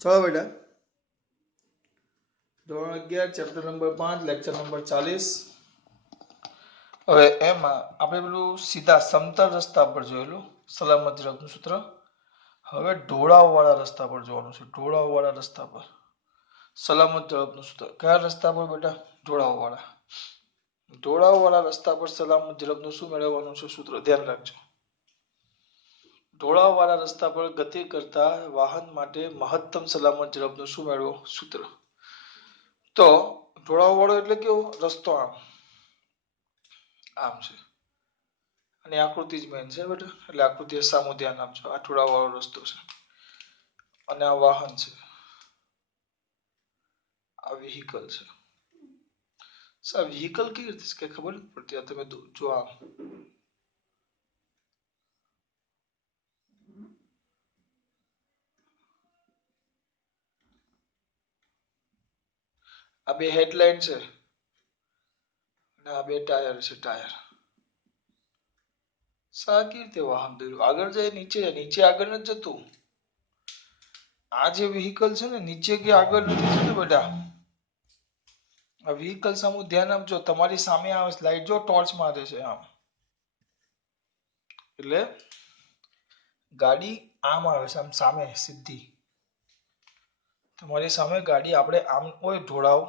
चलो बेटा ધોરણ 11 ચેપ્ટર નંબર 5 લેક્ચર નંબર 40 હવે એમાં આપણે પેલું સીધા સમતલ રસ્તા પર જોયેલું સલામત ઝડપનું સૂત્ર હવે ઢોળાવવાળા રસ્તા પર જોવાનું છે ઢોળાવવાળા રસ્તા પર સલામત ઝડપનું સૂત્ર કયા રસ્તા પર બેટા ઢોળાવવાળા રસ્તા પર સલામત ઝડપનું શું મેળવવાનું છે સૂત્ર ધ્યાન રાખજો ઢોળાવવાળા રસ્તા પર ગતિ કરતા વાહન માટે મહત્તમ સલામત ઝડપનું શું મેળવો સૂત્ર તો ઢોળાવવાળો એટલે કેવો રસ્તો આમ છે અને આકૃતિ જ મેન છે બેટા એટલે આકૃતિ સામુ ધ્યાન આપજો આ ઢોળાવવાળો રસ્તો છે અને આ વાહન છે આ વ્હીકલ છે સર વ્હીકલ કેવી રીતે કે ખબર નથી પડતી આ તમે જો આ બે હેડલાઇન છે અને આ બે ટાયર છે ટાયર સા કેવી રીતે વાહન દોર્યું આગળ જાય નીચે આગળ નથી જતું આ જે વ્હીકલ છે ને નીચે કે આગળ નથી જતું બેટા આ વ્હીકલ સામુ ધ્યાન આપજો તમારી સામે આવે લાઈટ જો ટોર્ચ મારે છે આમ એટલે ગાડી આમ આવે છે આમ સામે સીધી તમારી સામે ગાડી આપણે આમ કોઈ ઢોળાવ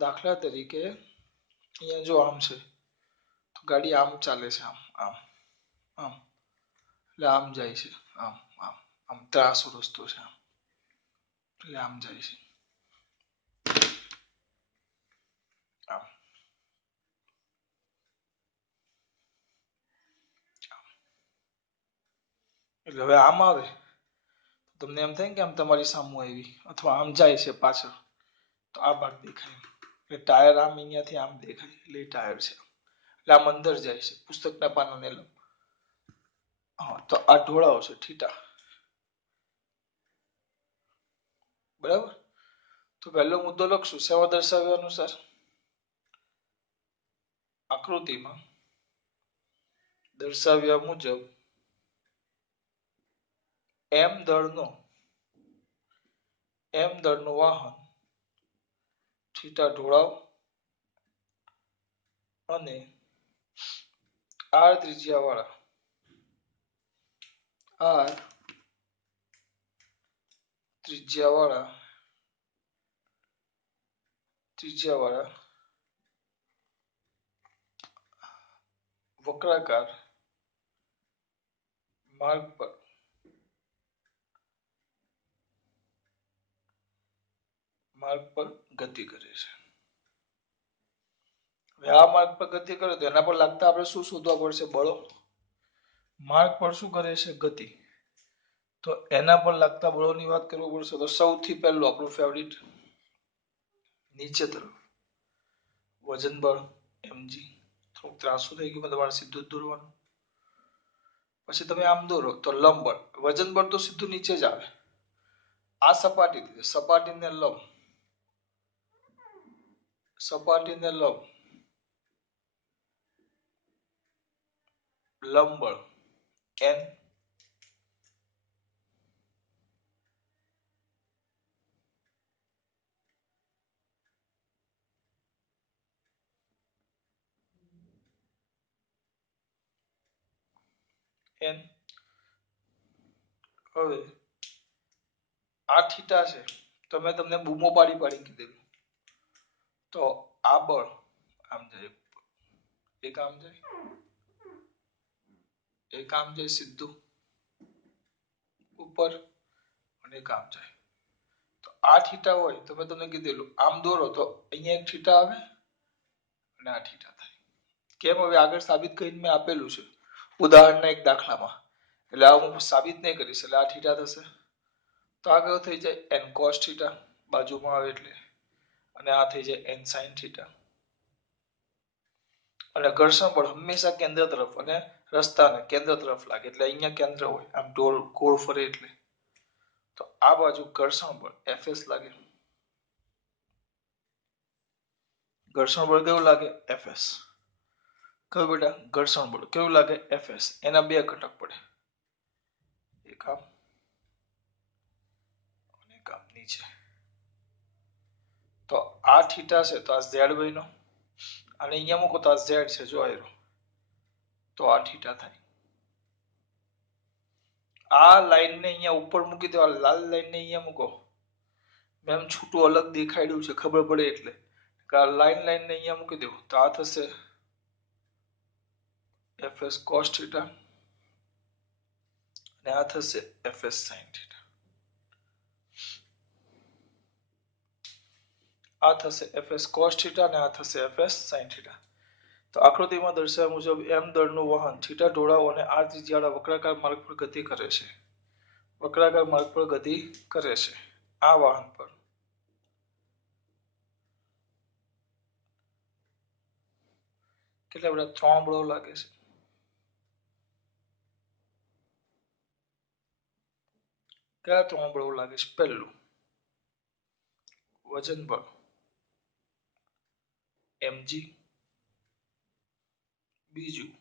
દાખલા તરીકે અહીંયા જો આમ છે તો ગાડી આમ ચાલે છે આમ આમ આમ એટલે આમ જાય છે આમ આમ આમ ત્રાસો રસ્તો છે આમ એટલે આમ જાય છે આમ એટલે હવે આમ આવે તમને એમ થાય કે આમ તમારી સામું આવી અથવા આમ જાય છે પાછળ તો આ ભાગ દેખાય એટલે ટાયર આમ અહીંયાથી આમ દેખાય એટલે ટાયર છે એટલે આમ અંદર જાય છે પુસ્તકના પાનાને લંબ હા તો આ ઢોળાવ છે થીટા બરાબર તો પહેલો મુદ્દો લખશું સેવા દર્શાવ્યા અનુસાર આકૃતિમાં દર્શાવ્યા મુજબ એમ દળનું વાહન થીટા ઢોળાવ અને આર ત્રિજ્યાવાળા વક્રાકાર માર્ગ પર ગતિ કરે છે હવે આ માર્ગ પર ગતિ કરે તો એના પર લાગતા આપણે શું શોધવા પડશે બળો માર્ગ પર શું કરે છે ગતિ તો એના પર લાગતા બળોની વાત કરવી પડશે તો સૌથી પહેલું આપણું ફેવરિટ નીચે તરફ વજન બળ mg થોડુંક ત્રાસું થઈ ગયું તમારે સીધું જ દોરવાનું પછી તમે આમ દોરો તો લંબ બળ વજન બળ તો સીધું નીચે જ આવે આ સપાટીને લંબ બળ n હવે આ થીટા છે તો મેં તમને બૂમો પાડી કીધેલું તો આ બળ આમ જાય એક આમ જાય સીધું ઉપર અને એક આમ જાય તો આ થીટા હોય તો મેં તમને કીધેલું આમ દોરો તો અહીંયા એક થીટા આવે અને આ થીટા થાય કેમ હવે આગળ સાબિત કરીને મેં આપેલું છે ઉદાહરણના એક દાખલામાં એટલે આ હું સાબિત નહીં કરીશ એટલે આ થીટા થશે તો આગળ થઈ જાય n cos થીટા બાજુમાં આવે એટલે અને આ થઈ જાય n sin થીટા અને ઘર્ષણ બળ હંમેશા કેન્દ્ર તરફ અને રસ્તાને કેન્દ્ર તરફ લાગે એટલે અહીંયા કેન્દ્ર હોય આમ ગોળ ફરે એટલે તો આ બાજુ ઘર્ષણ બળ Fs લાગે ઘર્ષણ બળ કેવું લાગે Fs કયું બેટા ઘર્ષણ બળ કેવું લાગે Fs એના બે ઘટક પડે એક આમ નીચે. તો આ થીટા છે તો આ ઝેડ બન્યો, અને અહીંયા મૂકો તો આ ઝેડ છે, જો આયરો, તો આ થીટા થાય. આ લાઈન ને અહીંયા ઉપર મૂકી દો, આ લાલ લાઈન ને અહીંયા મૂકો, મેં છૂટું અલગ દેખાડ્યું છે ખબર પડે એટલે, કે આ લાઈન ને અહીંયા મૂકી દો તો આ થશે fs cos થીટા, અને આ થશે fs sin થીટા. આ થશે fs cos થીટા અને આ થશે fs sin થીટા. તો આકૃતિમાં દર્શાવ્યા મુજબ m દળનું વાહન થીટા ઢોળાવો અને r ત્રિજ્યાવાળા વક્રાકાર માર્ગ પર ગતિ કરે છે. વક્રાકાર માર્ગ પર ગતિ કરે છે. આ વાહન પર કેટલા બધા 3 બળો લાગે છે. કયા 3 બળો લાગે છે? પહેલું વજન બળ mg, બીજું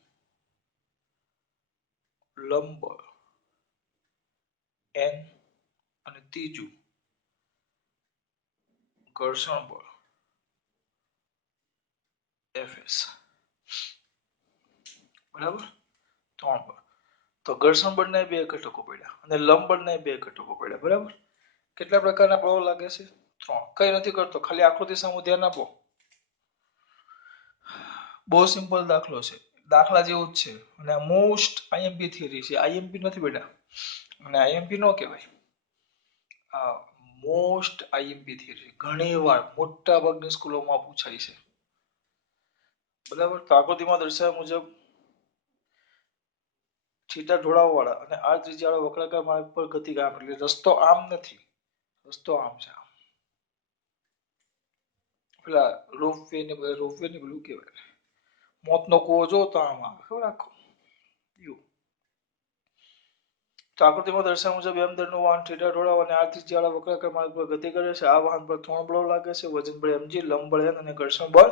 લંબ બળ n, અને ત્રીજું ઘર્ષણ બળ fs. બરાબર, 3 બળ. તો ઘર્ષણ બળને 2 ઘટકો પડ્યા અને લંબ બળને 2 ઘટકો પડ્યા. બરાબર, કેટલા પ્રકારના બળો લાગે છે? 3. કઈ નથી કરતો, ખાલી આકૃતિ સામે ધ્યાન આપો. બહુ સિમ્પલ દાખલો છે, દાખલા જેવું જ છે, અને મોસ્ટ આઈએમપી થિયરી છે. આઈએમપી નથી બેટા, અને આઈએમપી નો કહેવાય, આ મોસ્ટ આઈએમપી થિયરી ઘણી વાર મોટા ભાગની સ્કૂલોમાં પૂછાય છે. બરાબર, તો આકૃતિમાં દર્શાવ્યા મુજબ થીટા ઢોળાવવા વાળા અને r ત્રિજ્યાવાળા વક્રાકાર માર્ગ પર ગતિ કામ, એટલે રસ્તો આમ નથી, રસ્તો આમ છે. પેલા રોપવે ને બધા, રોપવે ને પેલું કહેવાય મોતનો કૂવો, જો તો આમ આવે, ખબર આખો યુ. તો આકૃતિમાં દર્શાવ્યા મુજબ m દળનું વાહન થીટા ઢોળાવવા અને r ત્રિજ્યાવાળા વક્રાકાર માર્ગ પર ગતિ કરે છે. આ વાહન પર 3 બળો લાગે છે: વજન બળ mg, લંબ બળ n અને ઘર્ષણ બળ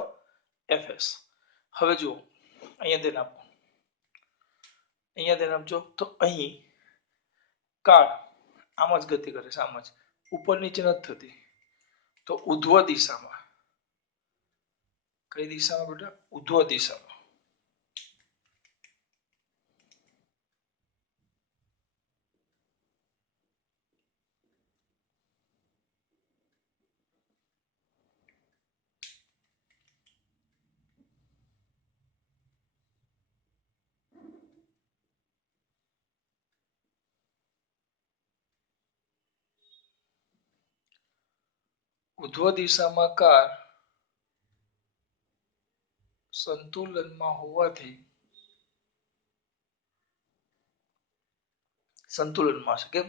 fs. હવે જુઓ, અહીંયા ધ્યાન આપો, અહીંયા ધ્યાન આપજો. તો અહીં કાર આમ જ ગતિ કરે છે, આમ જ, ઉપર નીચે નથી થતી. તો ઉધ્વ દિશામાં, કઈ દિશામાં બેટા? ઉધ્વ દિશામાં. ઉધ્વ દિશામાં કાર સંતુલનમાં હોવાથી, સંતુલનમાં છે. કેમ?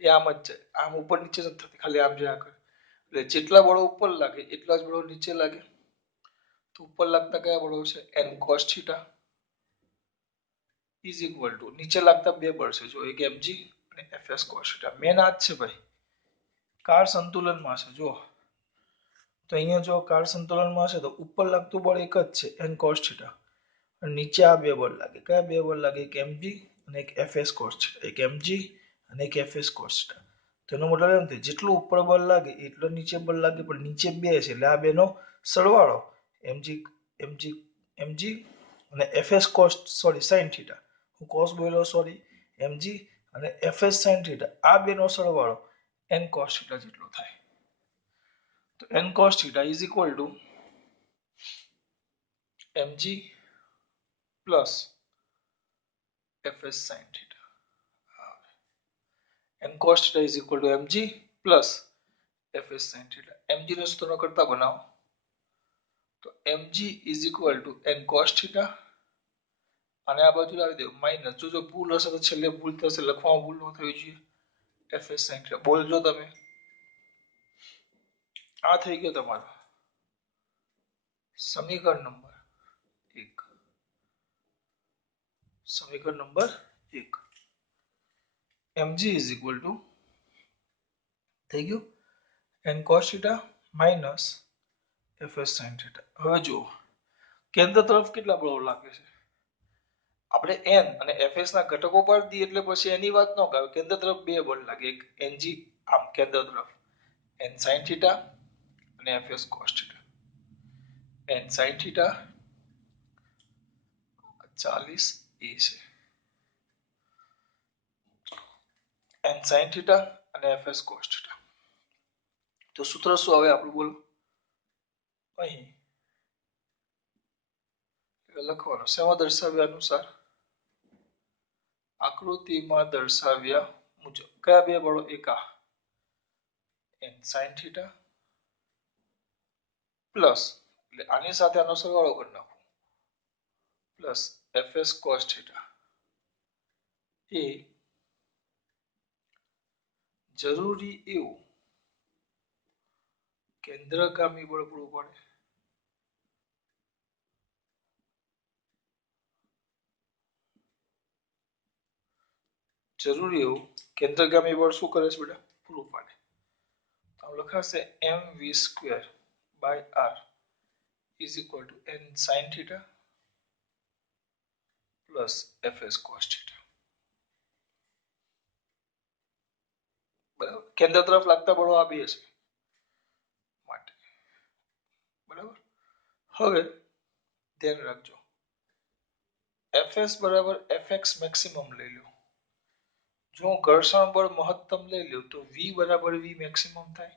એ આમ જ છે, આમ ઉપર નીચે નથી થતી, ખાલી આમ જ્યાં કરે. એટલે જેટલા બળો ઉપર લાગે એટલા જ બળો નીચે લાગે. તો ઉપર લાગતા કયા બળો છે? n cos theta is equal two, નીચે લાગતા 2 બળ છે, જો, એક mg અને fs cos થીટા. મેન આ જ છે ભાઈ, કાર સંતુલનમાં છે. જો તો અહીંયા જો કાર સંતુલનમાં છે તો ઉપર લાગતું બળ એક જ છે, n cos થીટા, અને નીચે આ 2 બળ લાગે. કયા 2 બળ લાગે? એક mg અને એક fs cos થીટા. એક mg અને એક fs cos થીટા. તેનો મતલબ એમ થાય, જેટલું ઉપર બળ લાગે એટલો નીચે બળ લાગે, પણ નીચે 2 છે એટલે આ બેનો સરવાળો mg mg mg અને fs cos, sorry, sin theta, હું cos બોલ્યો, સોરી, mg અને fs sin થીટા, આ બેનો સરવાળો n cos થીટા જેટલો થાય. તો n cos theta is equal to mg plus fs sin theta. n cos theta is equal to mg plus fs sin theta. mg નો સૂત્ર કરતા બનાવો તો mg is equal to n cos theta, અને આ બાજુ લાવી દો માઈનસ. જો ભૂલ હશે તો છેલ્લે ભૂલ થશે, લખવામાં ભૂલ ન થવી જોઈએ. fs sin theta બોલજો તમે. આ થઈ ગયો તમારો સમીકરણ નંબર 1. સમીકરણ number 1. mg is equal to, થઈ ગયું, n cos theta minus fs sin theta. હવે જુઓ, કેન્દ્ર તરફ કેટલા બળો લાગે છે? આપણે n અને fs ના ઘટકો પાડી દઈએ એટલે પછી એની વાત ન કરે. કેન્દ્ર તરફ 2 બળ લાગે, એક ng આમ કેન્દ્ર તરફ, એન સાઇન થીટા અને FS cos theta. N sine theta 40 એ છે, એન સાઇન થીટા અને એફએસ કોસ થીટા. તો સૂત્ર શું આવે આપણું, બોલો? અહીં લખવાનું શેમાં દર્શાવ્યા અનુસાર, આકૃતિમાં દર્શાવ્યા મુજબ. કયા બે બળો? એક આ એન સાઇન થીટા પ્લસ, એટલે આની સાથે આનો સરવાળો કરી નાખો, પ્લસ એફએસ કોસ થીટા એ જરૂરી એવું કેન્દ્રગામી બળ પૂરું પાડે. જરૂરી એવું કેન્દ્રગામી બળ શું કરે છે બેટા? પૂરું પાડે. તો લખાશે M V square by R is equal to N sine theta plus FS cos theta. બરાબર, કેન્દ્ર તરફ લાગતા બળો આ બે છે માટે. બરાબર, હવે ધ્યાન રાખજો, એફએસ બરાબર એફએક્સ મેક્સિમમ લઈ લો. જો ઘર્ષણ બળ મહત્તમ લઈ લો તો વી બરાબર વી મેક્સિમમ થાય.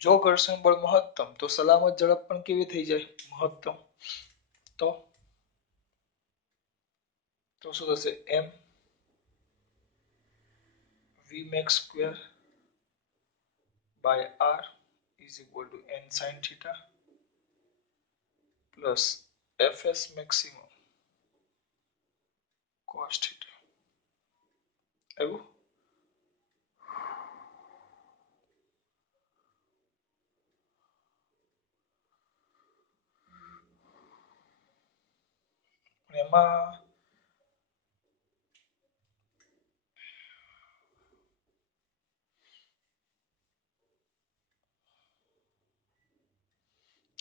જો ઘર્ષણ બળ મહત્તમ તો સલામત ઝડપ પણ કેવી થઈ જાય? મહત્તમ. તો શું થશે? M V max square by R is equal to N sine theta plus FS maximum cos theta. આવ્યું? એમાં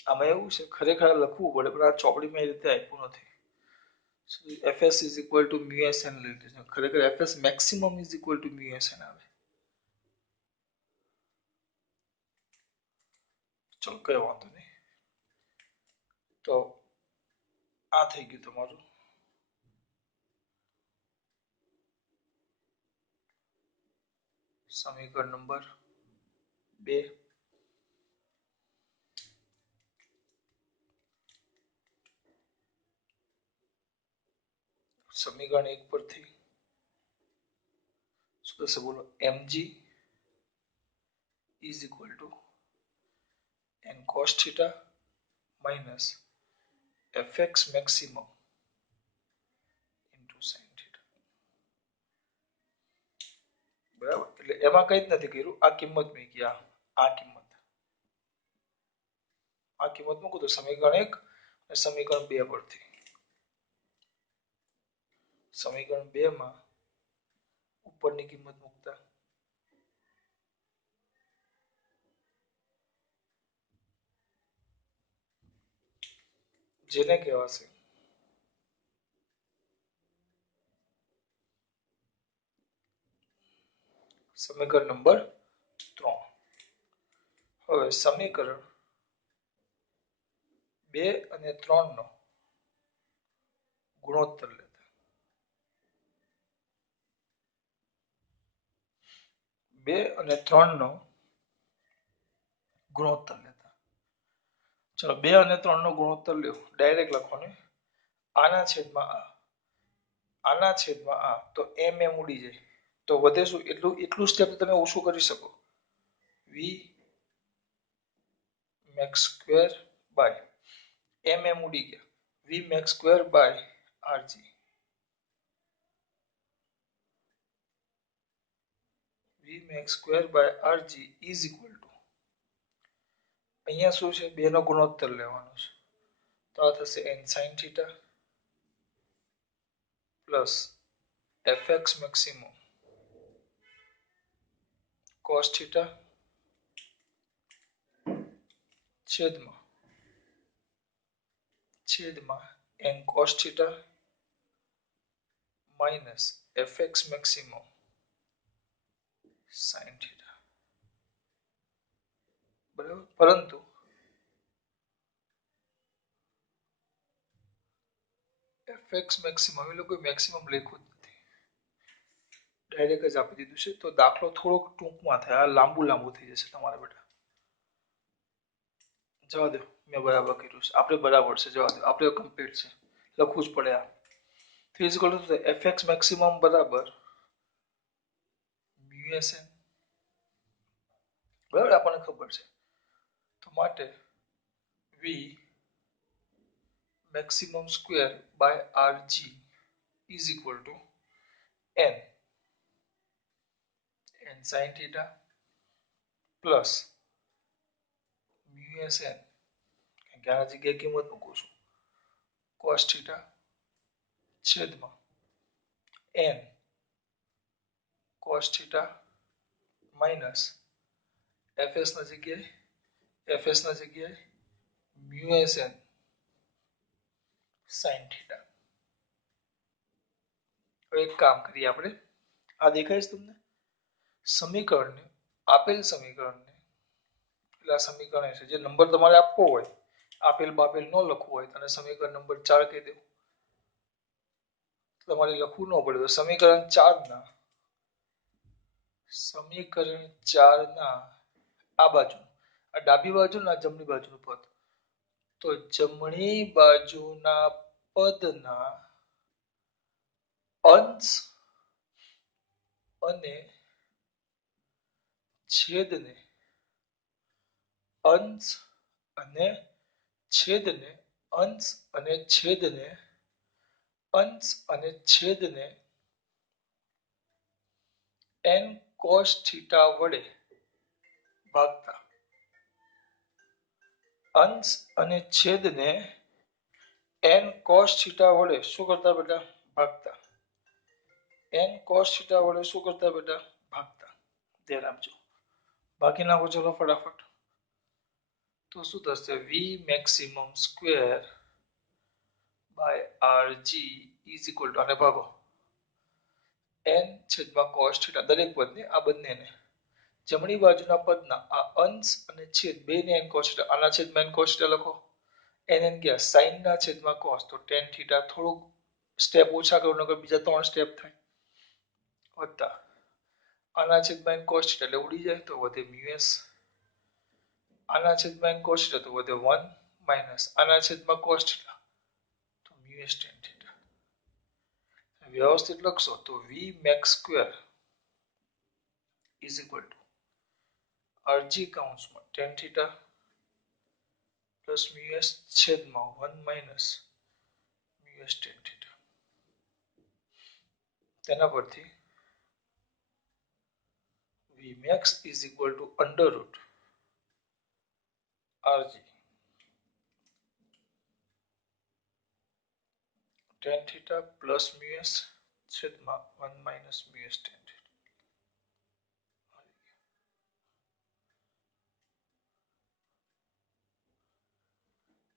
આમાં એવું છે, ખરેખર લખવું પડે પણ આ ચોપડીમાં એ રીતે આપ્યું નથી. fs is equal to mu s n લઈ લીધું. ખરેખર fs maximum is equal to mu s n આવે. ચલો કઈ વાંધો નહીં. તો આ થઈ ગયું તમારું સમીકરણ નંબર 2. સમીકરણ 1 પરથી શું થશે બોલો? mg is equal to n cos theta minus fx maximum into sin theta. બરાબર, એટલે એમાં કંઈ જ નથી કર્યું, આ કિંમત મૂકી. આ કિંમત મૂકું તો સમીકરણ 1 અને સમીકરણ 2 પરથી. સમીકરણ 2 માં ઉપરની કિંમત મૂકતા જેને કહેવાશે સમીકરણ નંબર 3. હવે સમીકરણ 2 અને 3 નો ગુણોત્તર લેતા 2 અને 3 નો ગુણોત્તર લેતા ચલો 2 અને 3 નો ગુણોત્તર લ્યો. ડાયરેક્ટ લખવાનું, આના છેદમાં આ તો એમ ઉડી જાય. તો વધે શું? એટલું સ્ટેપ તમે ઓછું કરી શકો. V max square by M ઉડી ગયા, V max square by RG. V max square by RG is equal to, અહીંયા શું છે? 2 નો ગુણોત્તર લેવાનો છે. તો આ થશે N sine theta plus FX maximum cos theta છેદમાં N cos theta minus FX maximum sine theta. બરાબર, પરંતુ fx મેક્સિમમ એ લોકો મેક્સિમમ લખ્યું જ નથી, ડાયરેક્ટ જ આપી દીધું છે. તો દાખલો થોડોક ટૂંકમાં થાય, આ લાંબુ લાંબુ થઈ જશે તમારે બેટા. જવા દો, મેં બરાબર કર્યું છે, આપણે બરાબર છે, જવા દો, આપણે કમ્પ્લીટ છે, લખવું જ પડે આ. ફિઝિકલ fx મેક્સિમમ બરાબર μsn, બરાબર, આપણને ખબર છે. તો માટે v maximum square by rg is equal to n sin theta plus μsn, કે આ જગ્યાએ કિંમત મૂકું છું, cos theta છેદમાં n cos theta minus fs ના જગ્યાએ μsn sin theta. હવે એક કામ કરીએ આપણે, આ દેખાય છે તમને સમીકરણને, આપેલ સમીકરણને, એટલે આ સમીકરણ છે, જે નંબર તમારે આપવો હોય, આપેલ બાપેલ ન લખવું હોય, અને સમીકરણ નંબર 4 કહી દઉં, તમારે લખવું ન પડે. તો સમીકરણ 4 ના આ બાજુ, આ ડાબી બાજુ ના જમણી બાજુનું પદ, તો જમણી બાજુના પદના અંશ અને છેદને અંશ અને છેદને અંશ અને છેદને અંશ અને છેદને n cos theta વડે ભાગતા, અંશ અને છેદને n cos theta વડે શું કરતા બેટા? ભાગતા. n cos theta વડે શું કરતા બેટા? ભાગતા. ધ્યાન આપજો. બાકી નાખો ચલો ફટાફટ. તો શું થશે? v maximum square by rg is equal to, આને ભાગો, n છેદમાં cos theta, દરેક પદને, આ બંનેને, જમણી બાજુના પદના આ અંશ અને છેદ બેને n cos theta, આના છેદમાં n cos theta લખો, n ગયા sin ના છેદમાં cos, તો tan theta, થોડુંક સ્ટેપ ઓછા કરો નકર બીજા 3 સ્ટેપ થાય, વત્તા આના છેદમાં n cos theta એટલે ઉડી જાય, તો વધે μs, આના છેદમાં n cos theta તો વધે 1 માઇનસ આના છેદમાં cos theta તો μs tan theta. વ્યવસ્થિત લખશો તો v max square is equal to rg કૌંસમાં tan theta plus μs છેદમાં 1 માઇનસ μs tan theta. તેના પરથી v max is equal to under root rg tan theta plus μs છેદમાં 1 minus μs tan theta.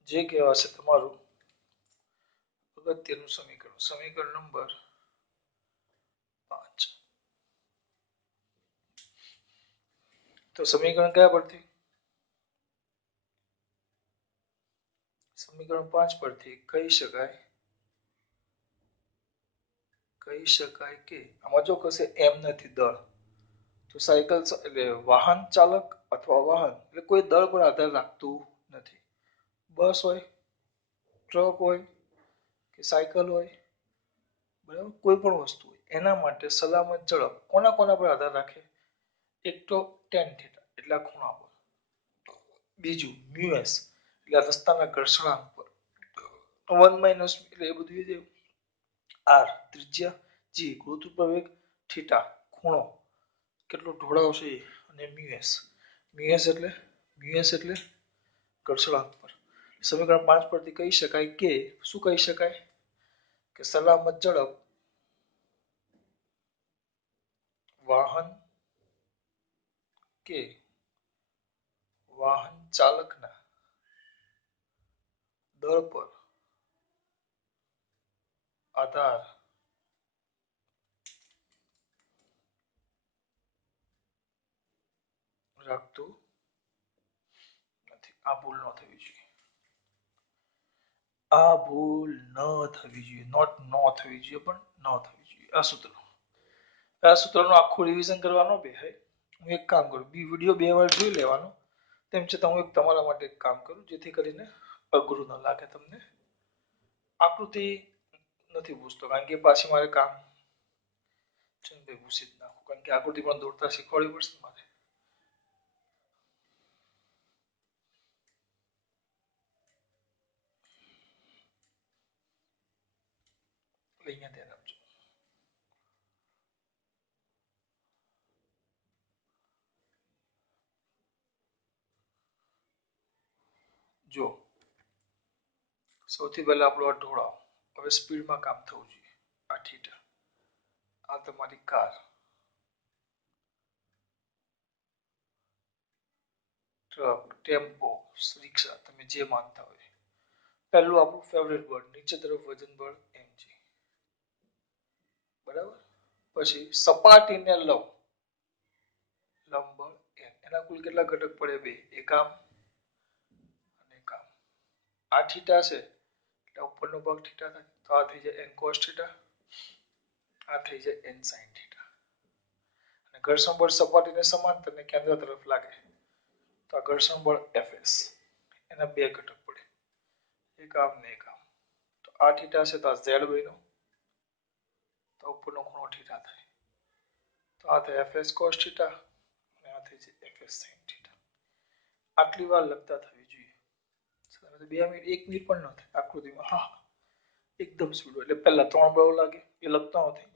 જે કહેવાશે તમારું અગત્યનું સમીકરણ, સમીકરણ નંબર 5. તો સમીકરણ કયા પરથી? સમીકરણ 5 પરથી કહી શકાય કે આમાં જો કશે એમ નથી દળ, તો સાયકલ એટલે વાહન ચાલક અથવા વાહન એટલે કોઈ દળ પર આધાર રાખતું નથી. બસ હોય, ટ્રક હોય કે સાયકલ હોય, બરાબર, કોઈ પણ વસ્તુ હોય, એના માટે સલામત ઝડપ કોના પર આધાર રાખે? એક તો tan theta એટલે ખૂણા પર, બીજું μs એટલે રસ્તાના ઘર્ષણાંક પર, 1 માઇનસ એટલે એ બધું r ત્રિજ્યા, g ગુરુત્વાકર્ષણ, થીટા ખૂણો કેટલો ઢોળાવ છે, અને μs એટલે ઘર્ષણાંક પર. સમીકરણ 5 પરથી કહી શકાય કે શું કહી શકાય? કે સલામત ઝડપ વાહન કે વાહન ચાલકના દળ પર આધાર રાખતું આ ભૂલ ન થવી જોઈએ, આ ભૂલ ન થવી જોઈએ, નોટ ન થવી જોઈએ પણ ન થવી જોઈએ. આ સૂત્રનું આખું રિવિઝન કરવાનો બે હે. હું એક કામ કરું, વિડીયો 2 વાર જોઈ લેવાનો, તેમ છતાં હું તમારા માટે એક કામ કરું જેથી કરીને અઘરું ન લાગે તમને. આકૃતિ નથી પૂછતો કારણ કે પાછી મારે કામ પૂછી જ નાખું, કારણ કે આકૃતિ પણ દોરતા શીખવાડવી પડશે મારે. અહીંયા ધ્યાન આપજો. જો સૌથી પહેલા આપણો આ ઢોળાવ, હવે સ્પીડમાં કામ થવું જોઈએ. આ થીટા, આ તમારી કાર, ટ્રક, ટેમ્પો, રિક્ષા, તમે જે માનતા હોય. પહેલું આપણું ફેવરેટ બળ, નીચે તરફ વજન બળ mg, બરાબર. પછી સપાટીને લંબ બળ n, એના કુલ કેટલા ઘટક પડે? 2. એક આમ અને એક આમ. આ થીટા છે એટલે ઉપરનો ભાગ થીટા થાય, તો આ થઈ જાય n cos થીટા, આ થઈ જાય n sin થીટા. અને ઘર્ષણ બળ સપાટીને સમાંતર ને કેન્દ્ર તરફ લાગે તો આ ઘર્ષણ બળ Fs, એના 2 ઘટક પડે, એક આમ ને એક આમ. તો આ થીટા છે તો આ z બન્યો, તો ઉપરનો ખૂણો થીટા થાય, તો આ થાય Fs cos થીટા અને આ થઈ જાય Fs sin થીટા. આટલી વાર લખતા થવી જોઈએ. 2 મિનિટ 1 મિનિટ પણ ન થાય આકૃતિમાં. હા, એકદમ સ્પીડ. એટલે પહેલા 3 બળો લાગે એ લખતા નથી.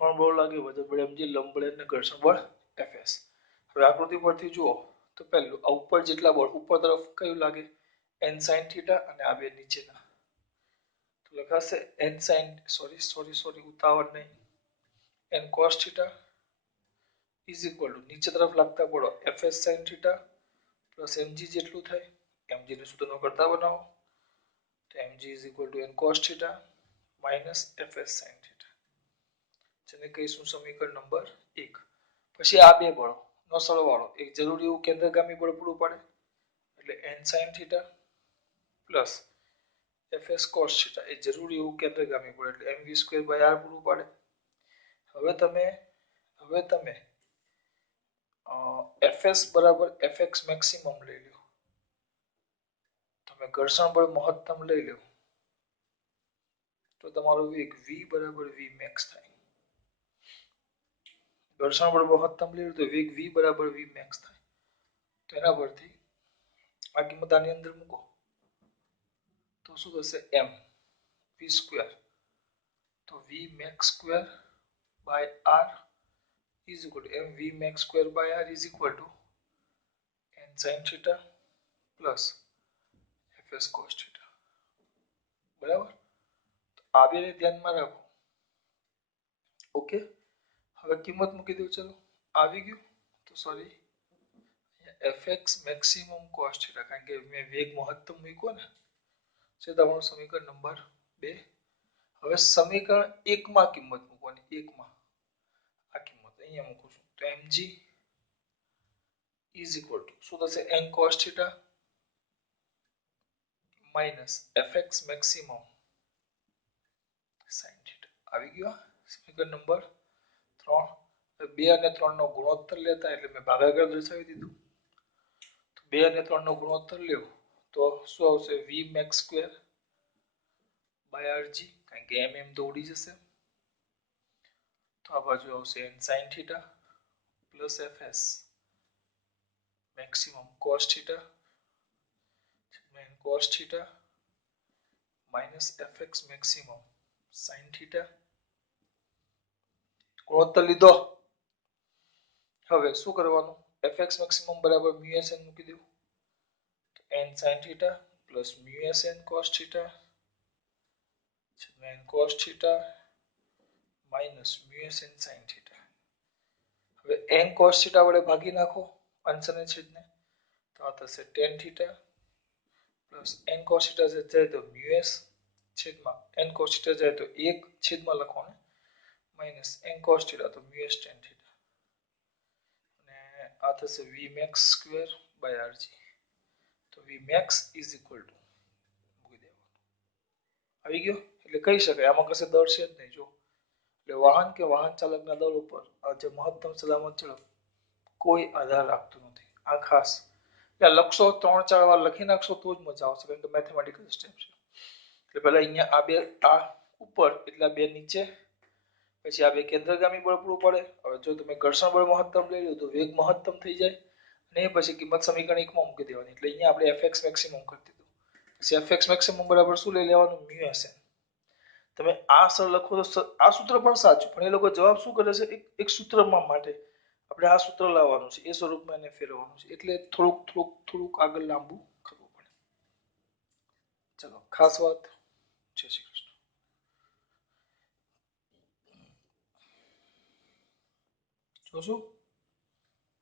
3 બળ લાગે, વજન બળ mg, લંબ બળ n ને ઘર્ષણ બળ Fs. હવે આકૃતિ પરથી જુઓ તો પહેલું આ ઉપર જેટલા બળ ઉપર તરફ કયું લાગે? n sin થીટા, અને આ બે નીચેના તો લખાશે n sin, સોરી ઉતાવળ નહીં, n cos theta is equal two નીચે તરફ લાગતા બળો Fs sin theta plus mg જેટલું થાય. mg ને સૂત્રનો કરતા બનાવો તો mg is equal two n cos theta minus Fs sin theta, જેને કહીશું સમીકરણ નંબર 1. પછી આ બે બળો નો સરવાળો એક જરૂરી એવું કેન્દ્રગામી બળ પૂરું પાડે એટલે n sin theta plus Fs cos theta એ જરૂરી એવું કેન્દ્રગામી બળ એટલે mv²r પૂરું પાડે. હવે તમે Fs બરાબર Fx મેક્સિમમ લઈ લો, તમે ઘર્ષણ બળ મહત્તમ લઈ લો તો તમારો વેગ v બરાબર v max થાય. ઘર્ષણ બળ મહત્તમ લઈ લો તો વેગ v બરાબર v max થાય. તો એના પરથી આ કિંમત આની અંદર મૂકો તો શું થશે? m v², તો v max² by r is equal to mv max² by r is equal to n sin theta plus fs cos theta. બરાબર, આ બે ધ્યાનમાં રાખો. ઓકે, હવે કિંમત મૂકી દઉં. ચલો, આવી ગયું. તો sorry, fx maximum cos theta, કારણ કે મેં વેગ મહત્તમ મૂક્યો ને, છે તમારું સમીકરણ નંબર 2. હવે સમીકરણ 1 માં કિંમત મૂકવાની. 1 માં આ કિંમત અહીંયા મૂકું છું તો mg is equal to શું થશે? n cos theta minus fx maximum sin theta. આવી ગયો સમીકરણ નંબર 3. 2 અને 3 નો ગુણોત્તર લેતા એટલે મેં ભાગાકાર દર્શાવી દીધું. તો 2 અને 3 નો ગુણોત્તર લ્યો તો શું આવશે? v max² by rg, કારણ કે mm તો ઉડી જશે. તો આ બાજુ આવશે n sin theta plus fs maximum cos theta cos theta minus fx maximum sin theta. ગુણોત્તર લીધો. હવે શું કરવાનું? fx મેક્સિમમ બરાબર μsn મૂકી દેવું, તો n sin theta plus μsn cos theta n cos theta minus μsn sin theta. હવે n cos થીટા વડે ભાગી નાખો અંશ અને છેદને, તો આ થશે tan theta plus n cos theta જાય તો મ્યુએસ છેદમાં n cos થીટા જાય તો 1 છેદમાં લખવાનું માઇનસ n cos થીટા તો મ્યુએસ tan થીટા, અને આ થશે v max² by rg. તો વી મેક્સ ઇઝ ઇક્વલ ટુ મૂકી દેવાનું. આવી ગયો. એટલે કહી શકાય આમાં કશે દર છે જ નહીં. જો એટલે વાહન કે વાહન ચાલકના દળ ઉપર જે મહત્તમ સલામત ઝડપ કોઈ આધાર રાખતું નથી. આ ખાસ એટલે લખશો 3-4 વાર લખી નાખશો તો જ મજા આવશે, કારણ કે મેથેમેટિકલ સ્ટેપ છે. એટલે પહેલા અહીંયા આ બે આ ઉપર એટલે આ બે નીચે, પછી આ બે કેન્દ્રગામી બળ પૂરું પડે. હવે જો તમે ઘર્ષણ બળ મહત્તમ લઈ લો તો વેગ મહત્તમ થઈ જાય, અને એ પછી કિંમત સમીકરણ 1 માં મૂકી દેવાની. એટલે અહીંયા આપણે fx મેક્સિમમ કરી દીધું. પછી fx મેક્સિમમ બરાબર શું લઈ લેવાનું? μsn. તમે આ સર લખો તો આ સૂત્ર પણ સાચું, પણ એ લોકો જવાબ શું કરે છે? એક સૂત્રમાં માટે આપણે આ સૂત્ર લાવવાનું છે, એ સ્વરૂપમાં એને ફેરવવાનું છે. એટલે થોડુંક આગળ લાંબુ કરવું પડે. ચલો, ખાસ વાત. જય શ્રી કૃષ્ણ. જોશું